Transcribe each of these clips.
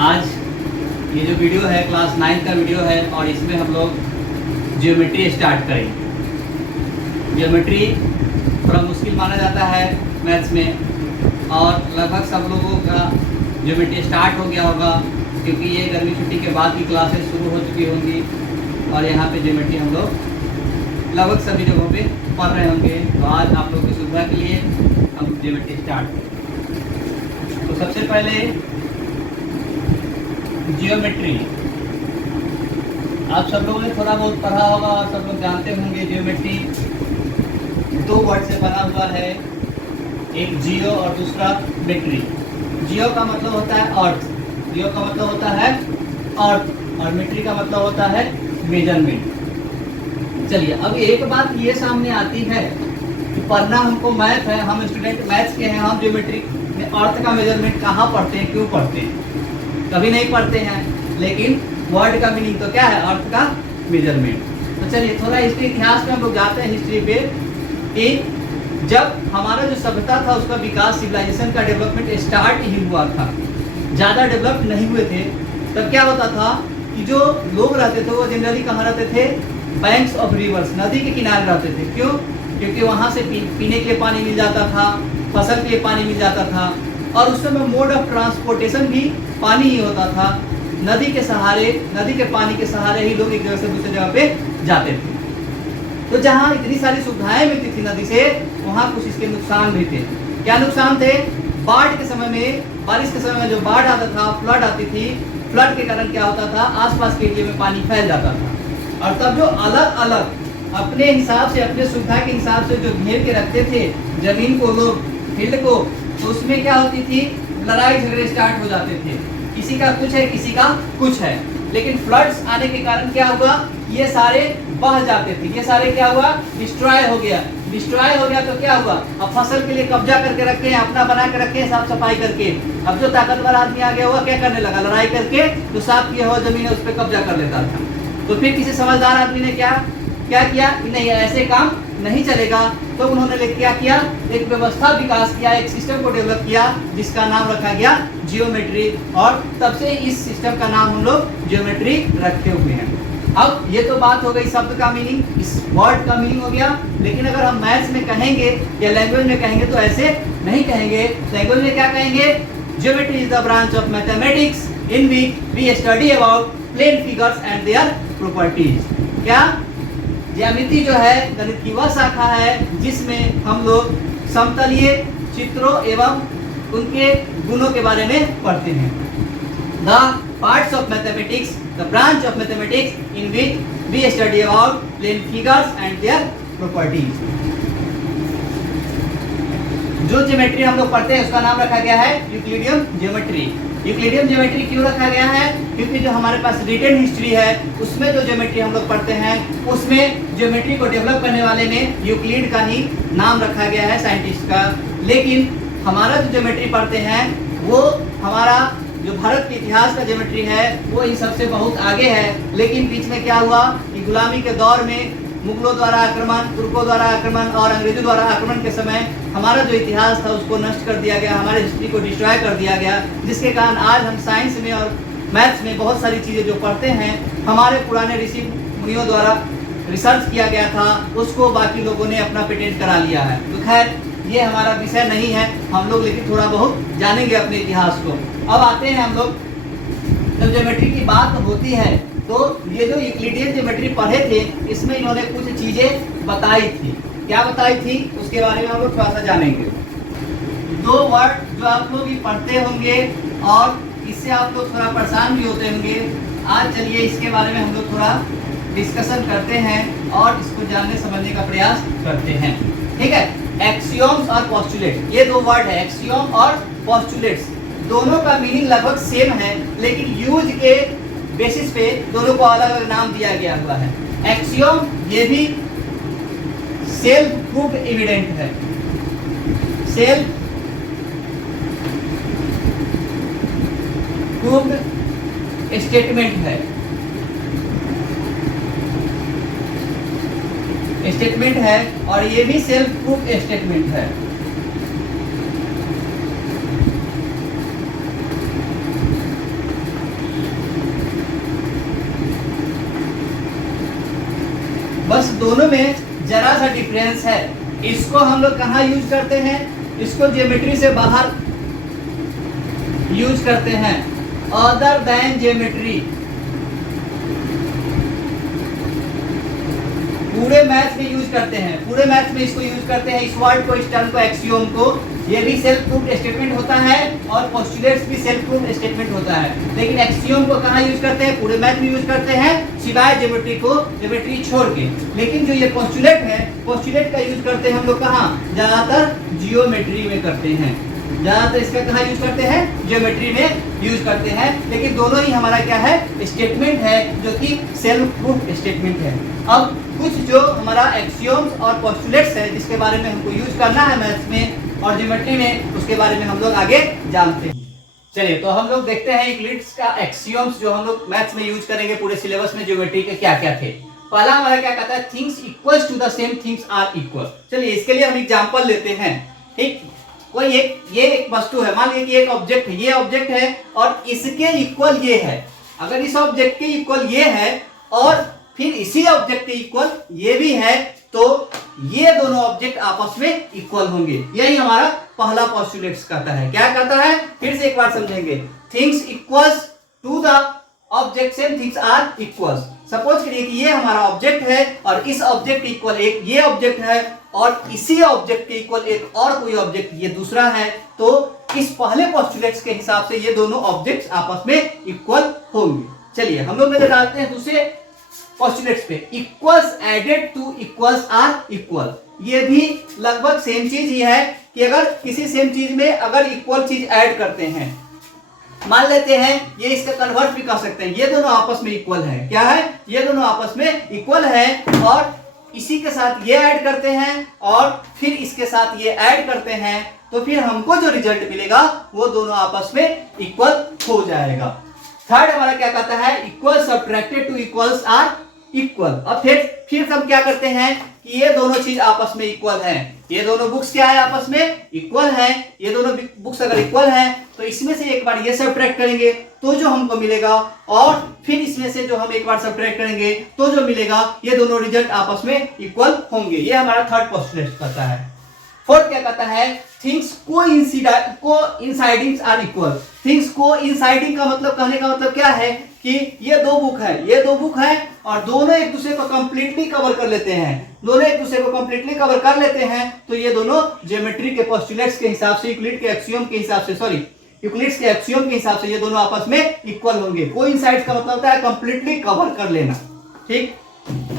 आज ये जो वीडियो है क्लास 9 का वीडियो है और इसमें हम लोग ज्योमेट्री स्टार्ट करेंगे। ज्योमेट्री थोड़ा मुश्किल माना जाता है मैथ्स में और लगभग सब लोगों का ज्योमेट्री स्टार्ट हो गया होगा क्योंकि ये गर्मी छुट्टी के बाद की क्लासेस शुरू हो चुकी होंगी और यहाँ पे ज्योमेट्री हम लोग लगभग सभी जगहों पे पढ़ रहे होंगे। तो आज आप लोगों की सुविधा के लिए हम ज्योमेट्री स्टार्ट करें। तो सबसे पहले जियोमेट्री आप सब लोगों ने थोड़ा बहुत पढ़ा होगा और सब लोग जानते होंगे। जियोमेट्री दो वर्ड से बना हुआ है, एक जियो और दूसरा मेट्री। जियो का मतलब होता है अर्थ, जियो का मतलब होता है अर्थ और मेट्री का मतलब होता है मेजरमेंट। चलिए अब एक बात ये सामने आती है कि पढ़ना हमको मैथ है, हम स्टूडेंट मैथ्स के हैं, हम ज्योमेट्री में अर्थ का मेजरमेंट कहाँ पढ़ते हैं, क्यों पढ़ते हैं? कभी नहीं पढ़ते हैं, लेकिन वर्ड का मीनिंग तो क्या है? अर्थ का मेजरमेंट। तो चलिए थोड़ा हिस्ट्री इतिहास में हम लोग जाते हैं हिस्ट्री पे कि जब हमारा जो सभ्यता था उसका विकास, सिविलाइजेशन का डेवलपमेंट स्टार्ट ही हुआ था, ज़्यादा डेवलप नहीं हुए थे। तब क्या होता था कि जो लोग रहते थे वो जनरली कहाँ रहते थे? बैंक्स ऑफ रिवर्स, नदी के किनारे रहते थे। क्यों? क्योंकि वहाँ से पीने के लिए पानी मिल जाता था, फसल के लिए पानी मिल जाता था और उस समय मोड ऑफ ट्रांसपोर्टेशन भी पानी ही होता था। नदी के सहारे, नदी के पानी के सहारे ही लोग एक जगह से दूसरी जगह पे जाते थे। तो जहाँ इतनी सारी सुविधाएं मिलती थी नदी से, वहाँ कुछ इसके नुकसान भी थे। क्या नुकसान थे? बाढ़ के समय में, बारिश के समय में जो बाढ़ आता था, फ्लड आती थी, फ्लड के कारण क्या होता था? आसपास के एरिया में पानी फैल जाता था और तब जो अलग अलग अपने हिसाब से, अपने सुविधा के हिसाब से जो घेर के रखते थे जमीन को, लोग फील्ड को, तो उसमें क्या होती थी? लड़ाई झगड़े स्टार्ट हो जाते थे। किसी का कुछ है, किसी का कुछ है। लेकिन फ्लड्स आने के कारण क्या हुआ? ये सारे बह जाते थे, ये सारे क्या हुआ? डिस्ट्रॉय हो गया। डिस्ट्रॉय हो गया तो क्या हुआ? अब फसल के लिए कब्जा करके रखे हैं, अपना बना के रखे हैं, साफ सफाई करके। अब जो ताकतवर आदमी आ गया हुआ क्या करने लगा? लड़ाई करके जो साफ किया हुआ जमीन है उस पर कब्जा कर लेता था। तो फिर किसी समझदार आदमी ने क्या किया? नहीं, ऐसे काम नहीं चलेगा। तो उन्होंने क्या किया? एक व्यवस्था विकास किया, एक सिस्टम को डेवलप किया जिसका नाम रखा गया जियोमेट्री और तब से इस सिस्टम का नाम हम लोग जियोमेट्री रखे हुए हैं। अब ये तो बात हो गई शब्द का मीनिंग, इस वर्ड का मीनिंग हो गया। लेकिन अगर हम मैथ्स में कहेंगे या लैंग्वेज में कहेंगे तो ऐसे नहीं कहेंगे। लैंग्वेज में क्या कहेंगे? Geometry is the branch of mathematics in which we study about plane figures and their properties. क्या? ज्यामिति जो है गणित की वह शाखा है जिसमें हम लोग समतलीय चित्रों एवं उनके गुणों के बारे में पढ़ते हैं। The parts of mathematics, the branch of mathematics in which we study about plane figures and their properties. जो ज्योमेट्री हम लोग पढ़ते हैं उसका नाम रखा गया है यूक्लिडियन ज्योमेट्री। यूक्लिडियन ज्योमेट्री क्यों रखा गया है? क्योंकि जो हमारे पास रिटन हिस्ट्री है उसमें जो ज्योमेट्री हम लोग पढ़ते हैं उसमें ज्योमेट्री को डेवलप करने वाले में यूक्लिड का ही नाम रखा गया है, साइंटिस्ट का। लेकिन हमारा जो ज्योमेट्री पढ़ते हैं वो हमारा जो भारत के इतिहास का ज्योमेट्री है वो इन सबसे बहुत आगे है। लेकिन बीच में क्या हुआ कि गुलामी के दौर में मुगलों द्वारा आक्रमण, तुर्कों द्वारा आक्रमण और अंग्रेजों द्वारा आक्रमण के समय हमारा जो इतिहास था उसको नष्ट कर दिया गया, हमारे हिस्ट्री को डिस्ट्रॉय कर दिया गया, जिसके कारण आज हम साइंस में और मैथ्स में बहुत सारी चीज़ें जो पढ़ते हैं हमारे पुराने ऋषि मुनियों द्वारा रिसर्च किया गया था उसको बाकी लोगों ने अपना पेटेंट करा लिया है। तो खैर ये हमारा विषय नहीं है हम लोग, लेकिन थोड़ा बहुत जानेंगे अपने इतिहास को। अब आते हैं हम लोग, जब ज्योमेट्री की बात होती है तो ये जो यूक्लिडियन ज्योमेट्री पढ़े थे इसमें इन्होंने कुछ चीजें बताई थी। क्या बताई थी उसके बारे में हम लोग थोड़ा सा जानेंगे। दो वर्ड जो आप लोग पढ़ते होंगे और इससे आप लोग थोड़ा परेशान भी होते होंगे। आज चलिए इसके बारे में हम लोग थोड़ा डिस्कशन करते हैं और इसको जानने समझने का प्रयास करते हैं। ठीक है? एक्सियोम्स और पोस्टुलेट, ये दो वर्ड है, एक्सियोम और पोस्टुलेट्स। दोनों का मीनिंग लगभग सेम है लेकिन यूज के बेसिस पे दोनों को अलग अलग नाम दिया गया हुआ है। एक्सियोम ये भी सेल्फ प्रूव्ड एविडेंट है, सेल्फ प्रूव्ड स्टेटमेंट है, स्टेटमेंट है और ये भी सेल्फ प्रूव्ड स्टेटमेंट है। दोनों में जरा सा डिफरेंस है। इसको हम लोग कहाँ यूज करते हैं? इसको ज्योमेट्री से बाहर यूज करते हैं, अदर देन ज्योमेट्री। पूरे मैथ्स में यूज करते हैं, पूरे मैथ्स में इसको यूज करते हैं, इस वर्ड को, इस टर्म को, एक्सियोम को। ये भी सेल्फ प्रूव्ड स्टेटमेंट होता है और पोस्टुलेट्स भी सेल्फ प्रूव्ड स्टेटमेंट होता है। लेकिन एक्सियोम को कहाँ यूज करते हैं? पूरे मैथ में यूज करते हैं, सिवाय ज्योमेट्री को, ज्योमेट्री छोड़ के। लेकिन जो ये पोस्टुलेट है, पोस्टुलेट का यूज करते हैं हम लोग कहाँ? ज्यादातर जियोमेट्री में करते हैं। ज्यादातर इसका कहाँ यूज करते हैं? ज्योमेट्री में यूज करते हैं। लेकिन दोनों ही हमारा क्या है? स्टेटमेंट है, जो कि सेल्फ प्रूफ स्टेटमेंट है। अब कुछ जो हमारा एक्सियोम्स और पोस्टुलेट्स है, जिसके बारे में हमको यूज करना है मैथ्स में और ज्योमेट्री में, उसके बारे में हम लोग आगे जानते हैं। चलिए, तो हम लोग देखते हैं यूक्लिड्स का एक्सियोम्स जो हम लोग मैथ्स में यूज करेंगे पूरे सिलेबस में, ज्योमेट्री के क्या क्या थे। पहला हमारा क्या कहता है? Things equals to the same things are equal. चलिए, इसके लिए हम एग्जांपल लेते हैं। ठीक, कोई ये एक वस्तु है, मान लीजिए कि एक ऑब्जेक्ट है, ये ऑब्जेक्ट है और इसके इक्वल ये है। अगर इस ऑब्जेक्ट के इक्वल ये है और फिर इसी ऑब्जेक्ट के इक्वल ये भी है, तो ये दोनों ऑब्जेक्ट आपस में इक्वल होंगे। यही हमारा पहला पोस्टुलेट्स कहता है। क्या कहता है? फिर से एक बार समझेंगे। Things equals to the object same things are equals. Suppose करिए कि ये हमारा ऑब्जेक्ट है और इस ऑब्जेक्ट के इक्वल एक ये ऑब्जेक्ट है और इसी ऑब्जेक्ट के इक्वल एक और कोई ऑब्जेक्ट ये दूसरा है, तो इस पहले पोस्टुलेट्स के हिसाब से ये दोनों ऑब्जेक्ट्स आपस में इक्वल होंगे। चलिए, हम लोग नजर डालते हैं दूसरे पोस्टुलेट्स पे। Equals added to equals are equal. ये भी लगभग सेम चीज ही है कि अगर किसी सेम चीज में अगर इक्वल चीज ऐड करते हैं, मान लेते हैं ये इसका कन्वर्ट भी कर सकते हैं, ये दोनों आपस में इक्वल है। क्या है? ये दोनों आपस में इक्वल है और इसी के साथ ये ऐड करते हैं और फिर इसके साथ ये ऐड करते हैं, तो फिर हमको जो रिजल्ट मिलेगा वो दोनों आपस में इक्वल हो जाएगा। थर्ड हमारा क्या कहता है? Equal subtracted to equals are equal. अब फिर हम क्या करते हैं कि ये दोनों चीज आपस में इक्वल है। ये दोनों बुक्स क्या है? आपस में इक्वल है। ये दोनों बुक्स अगर इक्वल हैं तो इसमें से एक बार ये सब्ट्रैक्ट करेंगे तो जो हमको मिलेगा, और फिर इसमें से जो हम एक बार सब्ट्रैक्ट करेंगे तो जो मिलेगा, ये दोनों रिजल्ट आपस में इक्वल होंगे। ये हमारा थर्ड पोस्टुलेट कहता है। फोर्थ क्या कहता है? Things coinciding are equal. Things coinciding का मतलब, कहने का मतलब क्या है कि ये दो बुक है और दोनों एक दूसरे को कंप्लीटली कवर कर लेते हैं। दोनों एक दूसरे को कंप्लीटली कवर कर लेते हैं, तो ये दोनों ज्योमेट्री के पोस्टुलेट्स के हिसाब से, यूक्लिड के एक्सियोम के हिसाब से, यूक्लिड्स के एक्सियोम के हिसाब से ये दोनों आपस में इक्वल होंगे। कोइंसाइड का मतलब होता है कंप्लीटली कवर कर लेना। ठीक,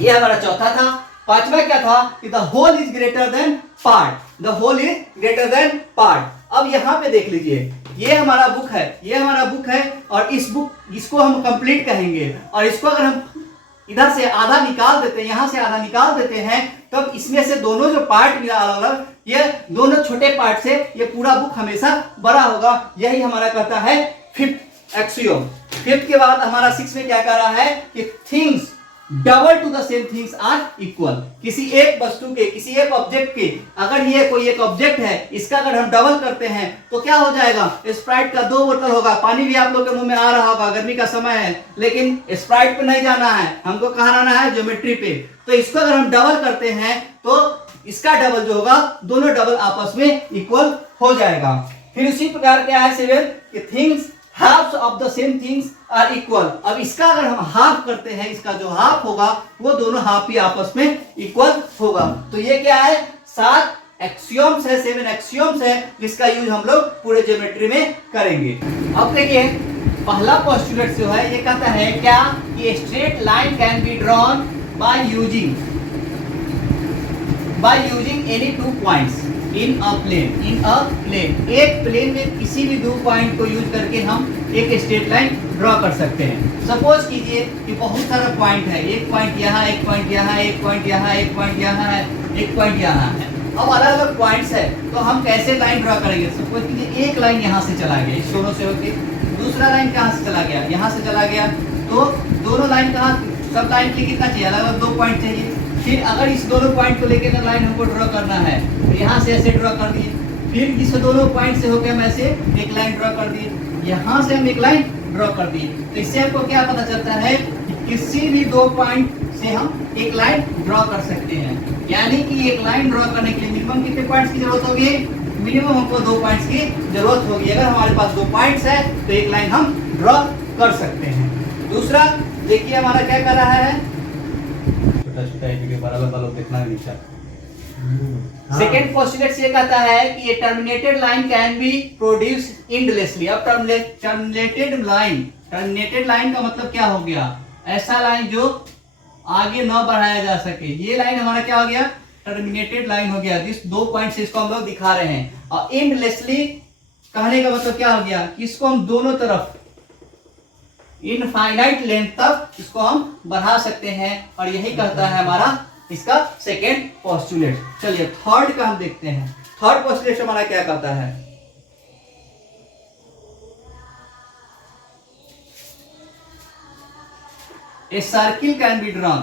ये हमारा चौथा था। पांचवा क्या था? कि the whole is greater than part. The whole is greater than part. अब यहाँ पे देख लीजिए, ये हमारा बुक है और इसको हम कंप्लीट कहेंगे, और इसको अगर हम इधर से आधा निकाल देते हैं, यहाँ से आधा निकाल देते हैं, तब इसमें से दोनों जो पार्ट मिला अलग, ये दोनों छोटे पार्ट से ये पूरा बुक हमेशा बड़ा होगा। यही हमारा कहता है फिफ्थ एक्सियोम। फिफ्थ के बाद हमारा सिक्स में क्या कह रहा है कि things double to the same things are equal. किसी एक वस्तु के, किसी एक ऑब्जेक्ट के, अगर ये कोई एक ऑब्जेक्ट है, इसका अगर हम डबल करते हैं तो क्या हो जाएगा? स्प्राइट का 2 बोतल होगा। पानी भी आप लोग के मुंह में आ रहा होगा, गर्मी का समय है, लेकिन स्प्राइट पे नहीं जाना है, हमको कहाँ आना है? ज्योमेट्री पे। तो इसको अगर हम डबल करते हैं तो इसका डबल जो होगा, दोनों डबल आपस में इक्वल हो जाएगा। फिर उसी प्रकार क्या है सेवन, कि things halves of the same things are equal. अब इसका अगर हम हाफ करते हैं, इसका जो हाफ होगा वो दोनों हाफ ही आपस में इक्वल होगा। तो ये क्या है? 7 एक्सियोम्स है, 7 एक्सियोम्स है, जिसका यूज हम लोग पूरे ज्योमेट्री में करेंगे। अब देखिए, पहला पोस्टुलेट जो है ये कहता है क्या? कि straight line can be drawn by using any 2 points in a plane. एक प्लेन में किसी भी 2 पॉइंट को यूज करके हम एक स्ट्रेट लाइन ड्रॉ कर सकते हैं। सपोज कीजिए कि बहुत सारा पॉइंट है, एक पॉइंट यहाँ, एक पॉइंट यहाँ, एक पॉइंट यहाँ, एक पॉइंट यहाँ है, एक पॉइंट यहाँ है। अब अलग अलग पॉइंट्स है, तो हम कैसे लाइन ड्रॉ करेंगे? सपोज कीजिए एक लाइन यहाँ से चला गया, इस दोनों से होके, दूसरा लाइन कहाँ से चला गया? यहाँ से चला गया, तो दोनों लाइन कहाँ, सब लाइन के कितना चाहिए? अलग अलग 2 पॉइंट चाहिए। फिर अगर इस दोनों पॉइंट को लेकर लाइन हमको ड्रॉ करना है, तो यहाँ से ऐसे ड्रॉ कर दिए, फिर इस दोनों पॉइंट से होकर हम ऐसे एक लाइन ड्रॉ कर दिए, यहाँ से हम एक लाइन ड्रॉ कर दिए। तो इससे हमको क्या पता चलता है कि किसी भी 2 पॉइंट से हम एक लाइन ड्रॉ कर सकते हैं। यानी कि एक लाइन ड्रॉ करने के लिए मिनिमम कितने पॉइंट्स की जरूरत होगी? मिनिमम हमको 2 पॉइंट्स की जरूरत होगी। अगर हमारे पास 2 पॉइंट्स है तो एक लाइन हम ड्रॉ कर सकते हैं। दूसरा देखिए हमारा क्या कर रहा है, छोटा छोटा है, बराबर वालों देखना नहीं चाहिए। सेकेंड पोस्टुलेट ये कहता है कि ये terminated line can B produce endlessly. अब टर्मिनेटेड लाइन का मतलब क्या हो गया? ऐसा लाइन जो आगे न बढ़ाया जा सके। ये लाइन हमारा क्या हो गया? टर्मिनेटेड लाइन हो गया। जिस 2 पॉइंट से इसको हम लोग दिखा रहे हैं। और एंडलेसली कहने का मतलब क्या हो गया कि इसको हम दोनों तरफ इनफाइनाइट लेंथ तक इसको हम बढ़ा सकते हैं। और यही कहता है हमारा इसका सेकेंड पोस्टुलेट। चलिए थर्ड का हम देखते हैं। थर्ड पोस्टुलेट हमारा क्या कहता है? A circle can be drawn.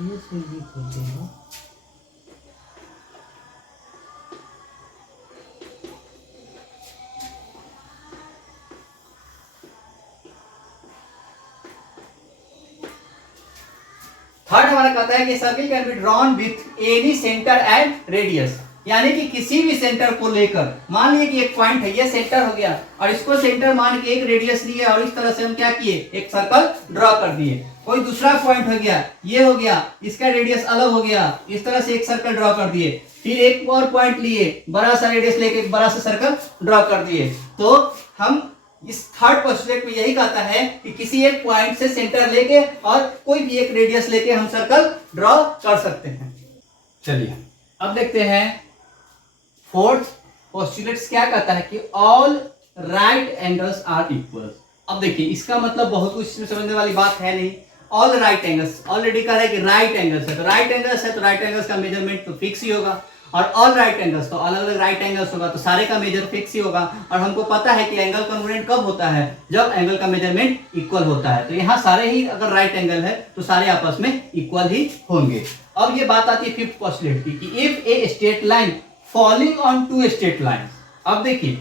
ये सीधी खोलते हैं। थर्ड हमारा कहता है कि circle can be drawn with any centre and radius. यानी कि किसी भी सेंटर को लेकर, मान लीजिए कि एक पॉइंट है, ये सेंटर हो गया और इसको सेंटर मान के एक रेडियस लिए और इस तरह से हम क्या किए? एक सर्कल ड्रॉ कर दिए। कोई दूसरा पॉइंट हो गया, ये हो गया, इसका रेडियस अलग हो गया, इस तरह से एक सर्कल ड्रॉ कर दिए। फिर एक और पॉइंट लिए, बड़ा सा रेडियस लेके एक बड़ा सा सर्कल ड्रॉ कर दिए। तो हम इस थर्ड पोस्टुलेट में यही कहता है कि किसी एक पॉइंट से सेंटर लेके और कोई भी एक रेडियस लेके हम सर्कल ड्रॉ कर सकते हैं। चलिए अब देखते हैं फोर्थ पोस्टुलेट क्या कहता है कि all right angles are equal. अब देखिए इसका मतलब बहुत कुछ इसमें समझने वाली बात है नहीं। ऑल राइट एंगल्स, ऑलरेडी कह रहा है कि राइट एंगल्स है, तो राइट एंगल्स है तो राइट एंगल्स का मेजरमेंट तो फिक्स ही होगा। और ऑल राइट एंगल्स तो अलग अलग राइट एंगल्स होगा, तो सारे का मेजर फिक्स ही होगा। और हमको पता है कि एंगल कॉन्ग्रुएंट कब होता है? जब एंगल का मेजरमेंट इक्वल होता है। तो यहाँ सारे ही अगर राइट एंगल है तो सारे आपस में इक्वल ही होंगे। अब ये बात आती है फिफ्थ पोस्टुलेट की कि if a straight line falling on 2 straight line. अब देखिए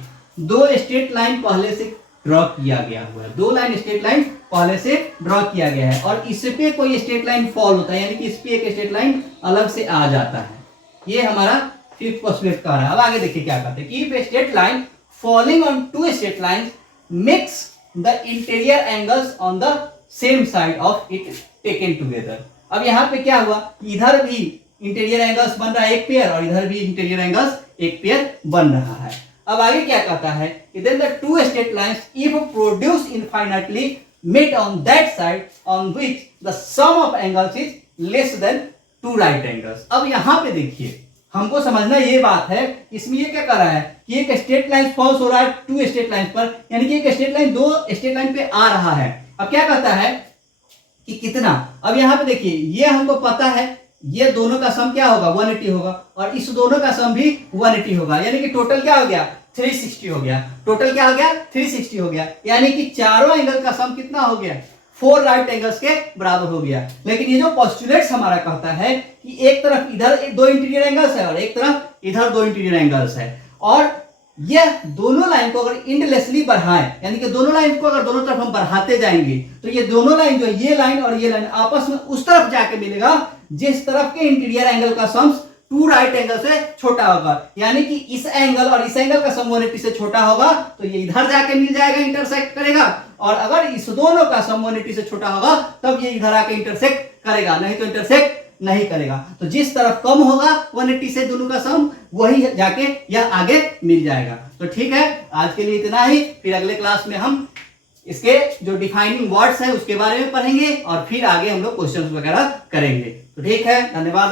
2 स्ट्रेट लाइन पहले से ड्रॉ किया गया हुआ है, 2 लाइन स्ट्रेट लाइन पहले से ड्रॉ किया गया है और इस पे कोई स्ट्रेट लाइन फॉल होता है, यानी कि इस पे एक स्ट्रेट लाइन अलग से आ जाता है। ये हमारा फिफ्थ पोस्टुलेट कह रहा है। अब आगे देखिए क्या कहते हैं कि if a straight line falling on 2 straight lines makes the interior angles on the same side of it taken together. अब यहाँ पे क्या हुआ, इधर भी इंटीरियर एंगल्स बन रहा है एक पेयर और इधर भी इंटीरियर एंगल्स एक पेयर बन रहा है। अब आगे क्या कहता है कि then the 2 straight lines if produced infinitely meet on that side on which the sum of angles is less than 2 right angles। अब यहाँ पे देखिए हमको समझना ये बात है, इसमें ये क्या कर रहा है कि एक स्ट्रेट लाइन फॉल्स हो रहा है 2 स्ट्रेट लाइन पर, यानी कि एक स्ट्रेट लाइन 2 स्ट्रेट लाइन पे आ रहा है। अब क्या कहता है कि कितना, अब यहाँ पे देखिए ये हमको पता है ये दोनों का सम क्या होगा 180 होगा और इस दोनों का सम भी 180 होगा, यानी कि टोटल क्या हो गया 360 हो गया। टोटल क्या हो गया 360 हो गया, यानी कि चारों एंगल का सम कितना हो गया 4 राइट एंगल्स के बराबर हो गया। लेकिन ये जो पोस्टुलेट्स हमारा कहता है कि एक तरफ इधर 2 इंटीरियर एंगल्स है और एक तरफ इधर 2 इंटीरियर एंगल्स है और यह दोनों लाइन को अगर इंडलेसली बढ़ाएं, यानी कि दोनों लाइन को अगर दोनों तरफ हम बढ़ाते जाएंगे तो ये दोनों लाइन जो ये लाइन और ये लाइन आपस में उस तरफ जाके मिलेगा जिस तरफ के इंटीरियर एंगल का सम 2 राइट एंगल से छोटा होगा, यानी कि इस एंगल और इस एंगल का सम 180 से छोटा होगा तो ये इधर जाके मिल जाएगा, इंटरसेक्ट करेगा। और अगर इस दोनों का सम 180 से छोटा होगा तब ये इधर आके इंटरसेक्ट करेगा, नहीं तो इंटरसेक्ट नहीं करेगा। तो जिस तरफ कम होगा 180 से दोनों का सम वही जाके यह आगे मिल जाएगा। तो ठीक है, आज के लिए इतना ही। फिर अगले क्लास में हम इसके जो डिफाइनिंग वर्ड्स है उसके बारे में पढ़ेंगे और फिर आगे हम लोग क्वेश्चंस वगैरह करेंगे। तो ठीक है, धन्यवाद।